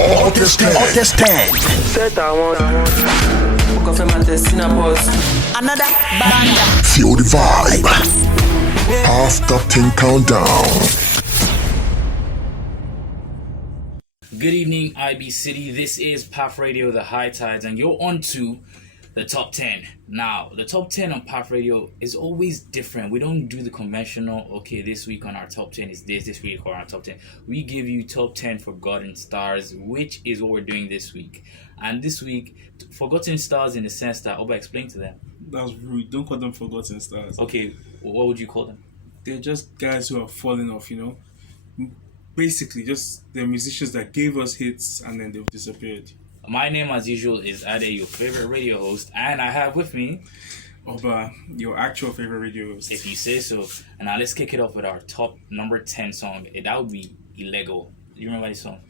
August 10. Set I want. Confirm my destina boss. Another banda. Feel the vibe. PAF Top 10 Countdown. Good evening, IB City. This is PAF Radio, the High Tides, and you're on to the top 10. Now, the top 10 on PAF Radio is always different. We don't do the conventional, okay, this week on our top 10 is this week on our top 10. We give you top 10 forgotten stars, which is what we're doing this week. And this week, forgotten stars in the sense that, Oba, explain to them. That's rude. Don't call them forgotten stars. Okay, what would you call them? They're just guys who are falling off, Basically, just they're musicians that gave us hits and then they've disappeared. My name, as usual, is Adeyy, your favorite radio host, and I have with me Oba, your actual favorite radio host. If you say so. And now let's kick it off with our top number 10 song. That would be Illegal. Do you remember this song?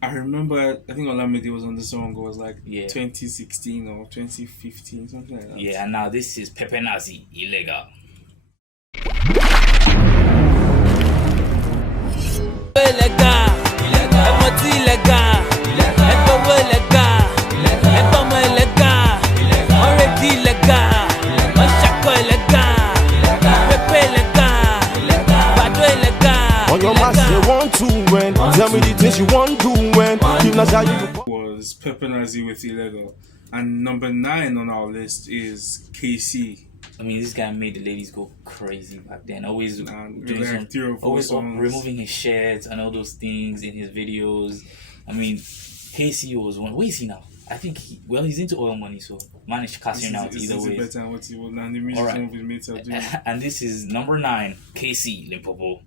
I remember, I think Olamide was on the song. It was like 2016 or 2015, something like that. Yeah, and now this is Pepe Nazi, Illegal. On your mask, they want to win. Tell me the things you want to win. Was Pepe Nazi with Illegal. And number 9 on our list is KC. I mean, this guy made the ladies go crazy back then. Always doing like 3 or 4 always songs. Removing his shirts and all those things in his videos. I mean, KC was one. Where is he now? I think he's into oil money, so managed to cash him out either way. Better than what he will land. The music some of his mates are doing. And this is number 9, KC Limpopo.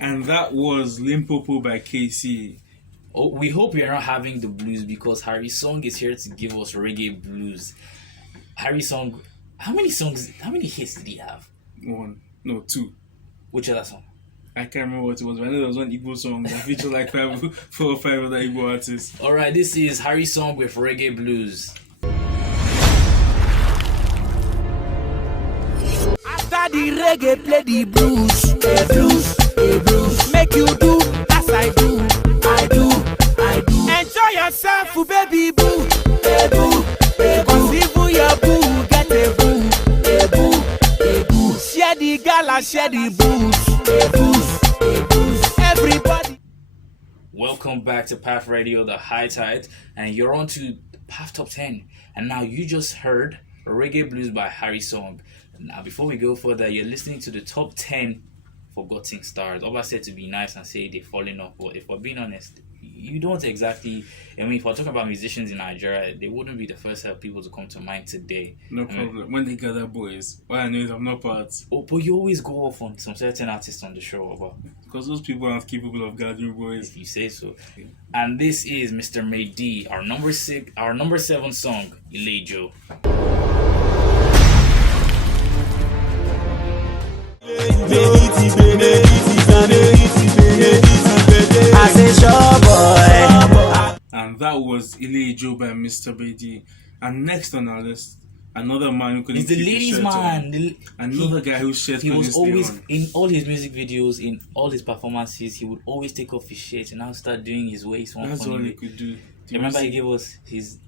And that was Limpopo by KC. Oh, we hope you're not having the blues because Harry Song is here to give us reggae blues. Harry Song, how many hits did he have? 2. Which other song? I can't remember what it was, but I know there was one Igbo song that featured like 4 or 5 other Igbo artists. Alright, this is Harry Song with Reggae Blues. After the reggae, play the blues. The blues, the blues. Make you do as I do. I do. Enjoy yourself, baby boo. Hey boo, hey boo. 'Cause even your boo get a boo. Hey boo, hey boo. Share the gala, share the booze. Hey booze, hey booze. Everybody. Welcome back to PAF Radio, the High Tide, and you're on to PAF Top 10. And now you just heard Reggae Blues by Harry Song. Now, before we go further, you're listening to the top 10 forgotten stars. Oba said to be nice and say they're falling off, but if we're being honest, you don't exactly. I mean, if we're talking about musicians in Nigeria, they wouldn't be the first set of people to come to mind today. No problem. When they gather boys, what I know is I'm not part. Oh, but you always go off on some certain artists on the show, Oba. Because those people aren't capable of gathering boys. If you say so. And this is Mr. Maydi, our number 7 song, Ilejo. And that was Ilejo by Mr. Bedi. And next on our list, another man who couldn't He's the keep his ladies' shirt man. on. Another guy whose shirt He couldn't was stay always on. in all his music videos, in all his performances. He would always take off his shirt and now start doing his waist. That's all he could do. Remember, he gave us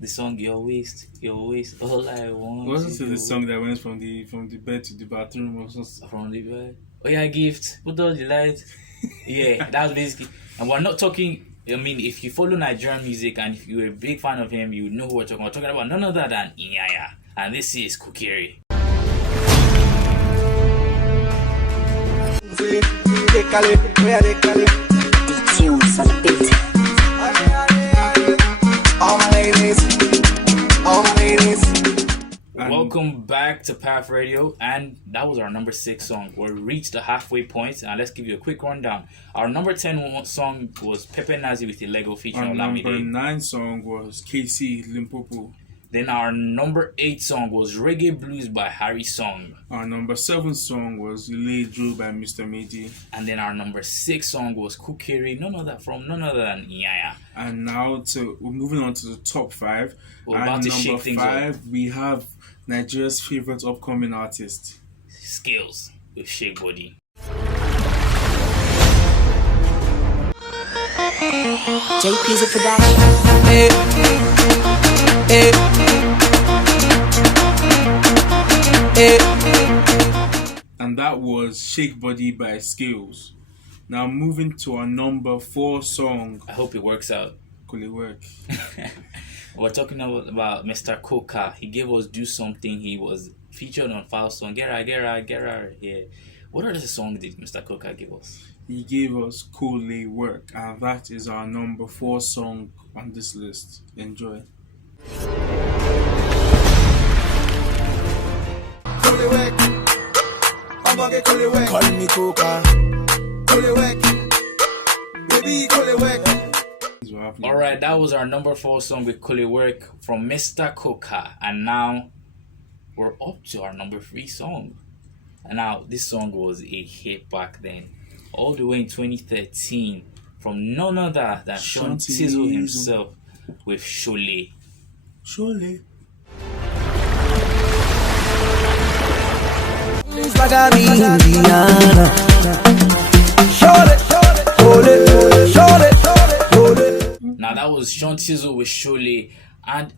the song "Your Waist, All I Want." Wasn't it the song that went from the bed to the bathroom or something? From the bed. Oh yeah, gift. Put all the light. Yeah, that's basically. And we're not talking. I mean, if you follow Nigerian music and if you're a big fan of him, you would know who we're talking about. We're talking about none other than Inyanya. And this is Kukiri. Welcome back to PAF Radio, and that was our number 6 song. We reached the halfway point, and let's give you a quick rundown. Our number 10 song was Pepe Nazi with Illegal featuring Our Olamide. number 9 song was KC Limpopo. Then our number 8 song was Reggae Blues by Harry Song. Our number 7 song was Adeyy by Mr. Mehdi. And then our number 6 song was Kukere, none other than Yaya. And now we're moving on to the top 5. We're about to shake things up. Number 5, we have Nigeria's favorite upcoming artist, Skills with Shake Body. JP's a production. And that was Shake Body by Skills. Now moving to our number 4 song. I hope it works out. Could it work? We're talking about Mr. Coca. He gave us Do Something. He was featured on Foul Song. Get her here. What other song did Mr. Coca give us? He gave us Coolly Work, and that is our number 4 song on this list. Enjoy. Call me Coca. Baby, Alright, that was our number 4 song with Kule Work from Mr. Coca. And now we're up to our number 3 song. And now this song was a hit back then. All the way in 2013 from none other than Sean Tizzle himself with Shole. Surely. Like I be Indiana. Now that was Sean Tizzle with Shole, and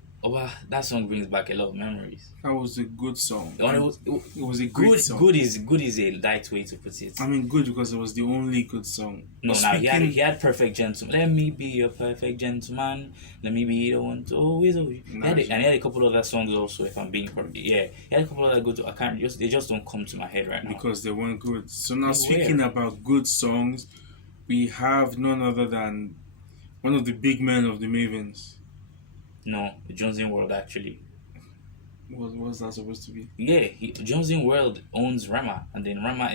that song brings back a lot of memories. That was a good song. It was a great song. Good is a light way to put it. I mean, good because it was the only good song. No, now he had Perfect Gentleman. Let me be your perfect gentleman. Let me be the one to always. He had a couple of other songs also. If I'm being correct, yeah, he had a couple of other good. They just don't come to my head right now because they weren't good. So now speaking about good songs, we have none other than one of the big men of the Mavens. No, Jones in World actually. What was that supposed to be? Yeah, Jones in World owns Rema, and then Rema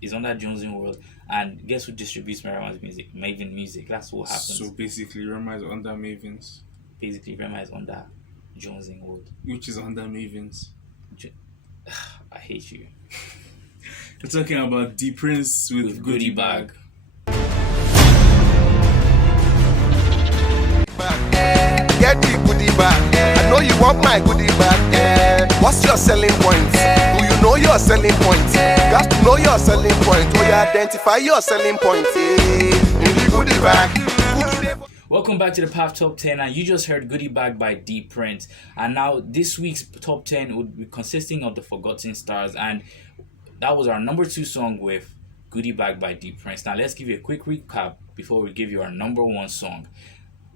is under Jones in World, and guess who distributes Rema's music? Maven Music. That's what happens. So basically, Rema is under Mavens. Basically, Rema is under Jones in World, which is under Mavens. I hate you. We're talking about D Prince with Goodie Bag. Get the goodie bag. I know you want my goodie bag. What's your selling point? Do you know your selling point? You got to know your selling point. Do you identify your selling point? In the goodie bag. Welcome back to the PAF Top 10, and you just heard Goodie Bag by D Prince. And now this week's Top 10 would be consisting of the Forgotten Stars, and that was our number 2 song with Goodie Bag by D Prince. Now let's give you a quick recap before we give you our number 1 song.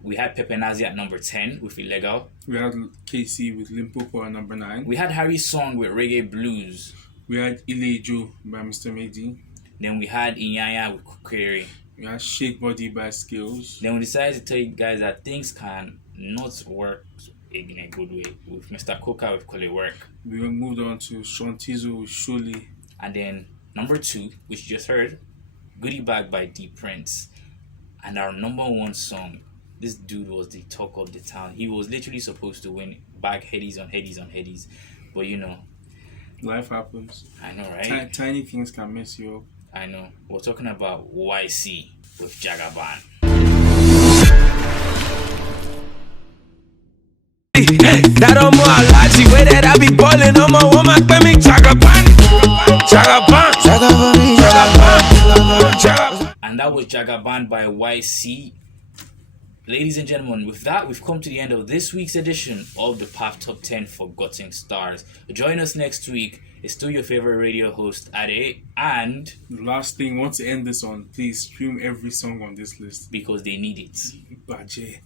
We had Pepe Nazi at number 10 with Illegal. We had KC with Limpopo at number 9. We had Harry's Song with Reggae Blues. We had Adeyy by Mr. Mehdi. Then we had Inyanya with Kukere. We had Shake Body by Skills. Then we decided to tell you guys that things can not work in a good way with Mr. Coca with Kule Work. We moved on to Sean Tizzle with Shole. And then number 2, which you just heard, Goodie Bag by D Prince. And our number 1 song. This dude was the talk of the town. He was literally supposed to win back headies on headies. But you know. Life happens. I know, right? Tiny things can mess you up. I know. We're talking about YC with Jagaban. That on my life, the way that I be balling on my woman, pay me Jagaban. And that was Jagaban by YC. Ladies and gentlemen, with that, we've come to the end of this week's edition of the PAF Top 10 Forgotten Stars. Join us next week. It's still your favorite radio host, Adeyy, and... The last thing, once to end this on, please stream every song on this list. Because they need it. Baje.